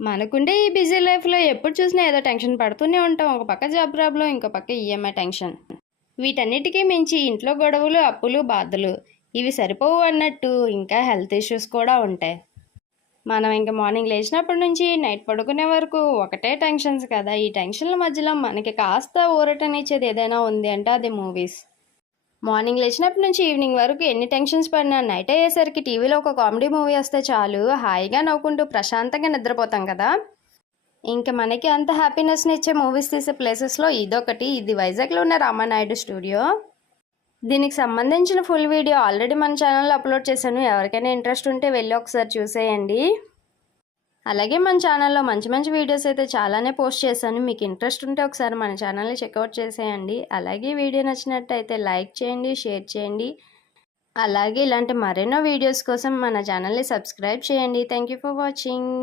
మనకుండే ఈ బిజీ లైఫ్లో ఎప్పుడు చూసినా ఏదో టెన్షన్ పడుతూనే ఉంటాం. ఒక పక్క జాబ్ ప్రాబ్లం, ఇంకో పక్క ఈఎంఐ టెన్షన్. వీటన్నిటికీ మించి ఇంట్లో గొడవలు, అప్పులు, బాధలు ఇవి సరిపోవు అన్నట్టు ఇంకా హెల్త్ ఇష్యూస్ కూడా ఉంటాయి. మనం ఇంకా మార్నింగ్ లేచినప్పటి నుంచి నైట్ పడుకునే వరకు ఒకటే టెన్షన్స్ కదా. ఈ టెన్షన్ల మధ్యలో మనకి కాస్త ఊరటనిచ్చేది ఏదైనా ఉంది అంటే అది మూవీస్. మార్నింగ్ లేచినప్పటి నుంచి ఈవినింగ్ వరకు ఎన్ని టెన్షన్స్ పడినా నైట్ అయ్యేసరికి టీవీలో ఒక కామెడీ మూవీ వస్తే చాలు, హాయిగా నవ్వుకుంటూ ప్రశాంతంగా నిద్రపోతాం కదా. ఇంకా మనకి అంత హ్యాపీనెస్ని ఇచ్చే మూవీస్ తీసే ప్లేసెస్లో ఇదొకటి. ఇది వైజాగ్లో ఉన్న రామానాయుడు స్టూడియో. దీనికి సంబంధించిన ఫుల్ వీడియో ఆల్రెడీ మన ఛానల్లో అప్లోడ్ చేశాను. ఎవరికైనా ఇంట్రెస్ట్ ఉంటే వెళ్ళి ఒకసారి చూసేయండి. అలాగే మన ఛానల్లో మంచి మంచి వీడియోస్ అయితే చాలానే పోస్ట్ చేశాను. మీకు ఇంట్రెస్ట్ ఉంటే ఒకసారి మన ఛానల్ని చెక్అవుట్ చేసేయండి. అలాగే వీడియో నచ్చినట్టయితే లైక్ చేయండి, షేర్ చేయండి. అలాగే ఇలాంటి మరెన్నో వీడియోస్ కోసం మన ఛానల్ని సబ్స్క్రైబ్ చేయండి. Thank you for watching.